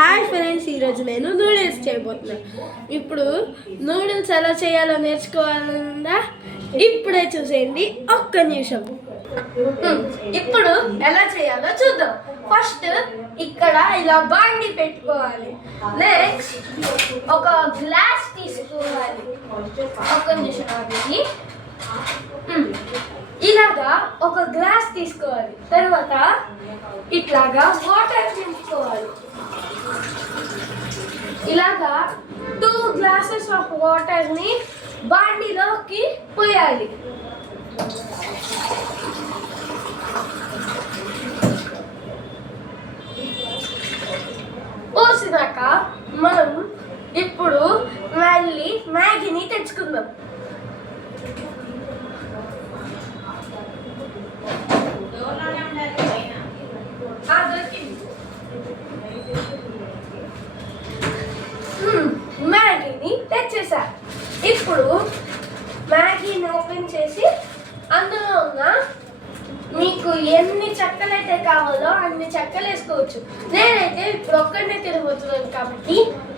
Hi friends, ఈరోజు నేను noodles చేయబోతున్నాను. ఇప్పుడు నూడిల్స్ ఎలా చేయాలో నేర్చుకోవాలన్నా ఇప్పుడే చూసేయండి, ఒక్క నిమిషం. ఇప్పుడు ఎలా చేయాలో చూద్దాం. ఫస్ట్ ఇక్కడ ఇలా బాండి పెట్టుకోవాలి. నెక్స్ట్ ఒక గ్లాస్ తీసుకోవాలి. ఒక్క నిమిషం ఆగి. ఇలాగా ఒక గ్లాస్ తీసుకోవాలి. తర్వాత ఇట్లాగా వాటర్ నింపుకోవాలి. ఇలాగా 2 glasses ఆఫ్ వాటర్ని బాండీలోకి పోయాలి. పోసినాక మనం ఇప్పుడు మళ్ళీ మ్యాగీని తెచ్చుకుందాం. మ్యాగీని తెచ్చేసా. ఇప్పుడు మ్యాగీని ఓపెన్ చేసి అందులో ఉన్న మీకు ఎన్ని చెక్కలు అయితే కావాలో అన్ని చెక్కలు వేసుకోవచ్చు. నేనైతే ఇప్పుడు ఒక్కడనే తినబోతున్నాను కాబట్టి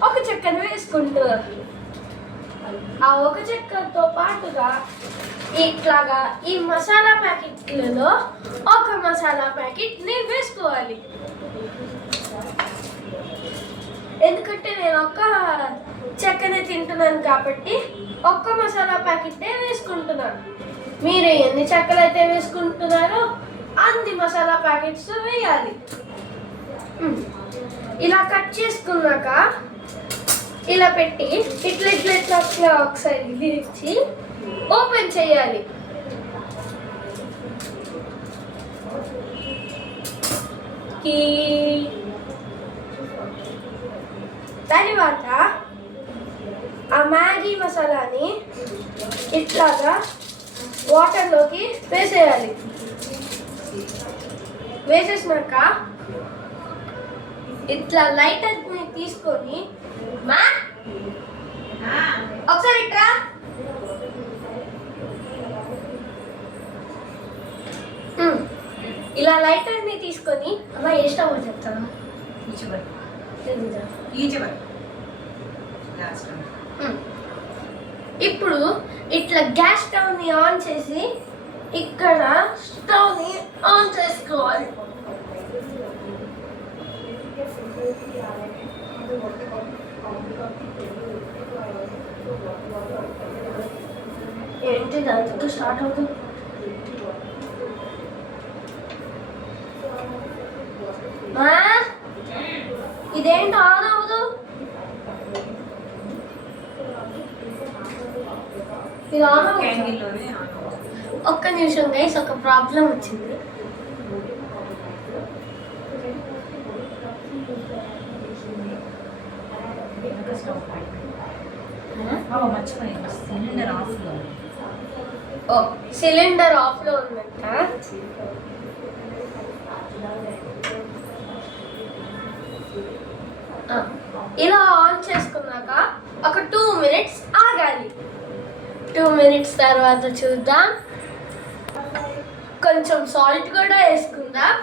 ఒక చెక్కను వేసుకుంటున్నాను. ఆ ఒక చెక్కతో పాటుగా ఇట్లాగా ఈ మసాలా ప్యాకెట్లలో ఒక మసాలా ప్యాకెట్ని వేసుకోవాలి. ఎందుకంటే నేను ఒక్క చెక్కనే తింటున్నాను కాబట్టి ఒక్క మసాలా ప్యాకెట్టే వేసుకుంటున్నాను. మీరు ఎన్ని చెక్కలు అయితే వేసుకుంటున్నారో అన్ని మసాలా ప్యాకెట్స్ వేయాలి. ఇలా కట్ చేసుకున్నాక ఇలా పెట్టి ఇట్లా ఇట్లా ఇట్లా ఇట్లా ఒకసారి విరిచి ఓపెన్ చేయాలి. తర్వాత ఆ మ్యాగీ మసాలాని ఇట్లాగా వాటర్లోకి వేసేయాలి. వేసేసినాక ఇట్లా లైటర్ని తీసుకొని ఒకసారి ఇట్లా ఇలా లైటర్ని తీసుకొని అమ్మ ఏ స్టవ్ చెప్తాను. ఇప్పుడు ఇట్లా గ్యాస్ స్టవ్ని ఆన్ చేసి ఇక్కడ స్టవ్ని ఆన్ చేసుకోవాలి. ఏంటి దాంతో స్టార్ట్ అవుతుంది? ఇదేంటి ఆన్ అవ్వదు? ఇది ఆన్ అవ్వదు. ఒక్క నిమిషం గైస్, ఒక ప్రాబ్లం వచ్చింది. సిలిండర్ ఆఫ్ లో ఉందంట. ఇలా ఆన్ చేసుకున్నాక ఒక 2 minutes ఆగాలి. 2 minutes తర్వాత చూద్దాం. కొంచెం సాల్ట్ కూడా వేసుకుందాం.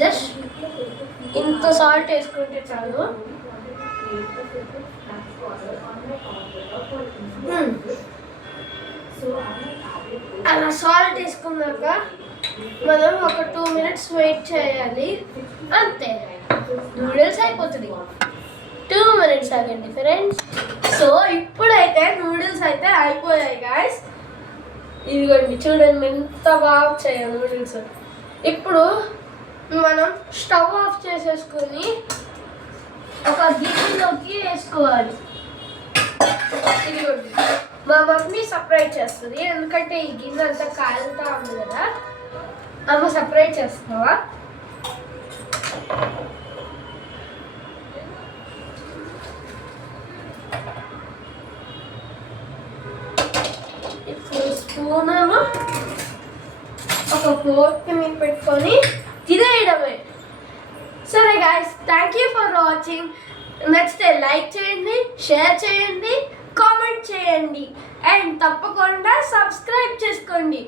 జస్ట్ ఇంత సాల్ట్ వేసుకుంటే చాలు. అలా సాల్ట్ వేసుకున్నాక మనం ఒక 2 minutes వెయిట్ చేయాలి. అంతే, నూడిల్స్ అయిపోతుంది. 2 minutes ఆగండి ఫ్రెండ్స్. సో ఇప్పుడైతే నూడిల్స్ అయితే అయిపోయాయి గాయస్. ఇదిగోండి చూడండి ఎంత బాగా వచ్చాయి నూడిల్స్. ఇప్పుడు మనం స్టవ్ ఆఫ్ చేసేసుకొని ఒక గిన్నెలోకి వేసుకోవాలి. ఇదిగోండి మా మమ్మీ సపరేట్ చేస్తుంది, ఎందుకంటే ఈ గిన్నె అంతా కాలుతా ఉంది కదా. అమ్మ సపరేట్ చేస్తావా? ఇప్పుడు స్పూన్ ఒక ఫోర్క్ని పెట్టుకొని తినేయడం. వాచింగ్. నచ్చితే లైక్ చేయండి, షేర్ చేయండి, కామెంట్ చేయండి అండ్ తప్పకుండా సబ్స్క్రైబ్ చేసుకోండి.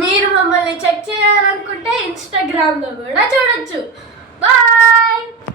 మీరు మమ్మల్ని చెక్ చేయాలనుకుంటే ఇన్స్టాగ్రామ్లో కూడా చూడొచ్చు. బాయ్.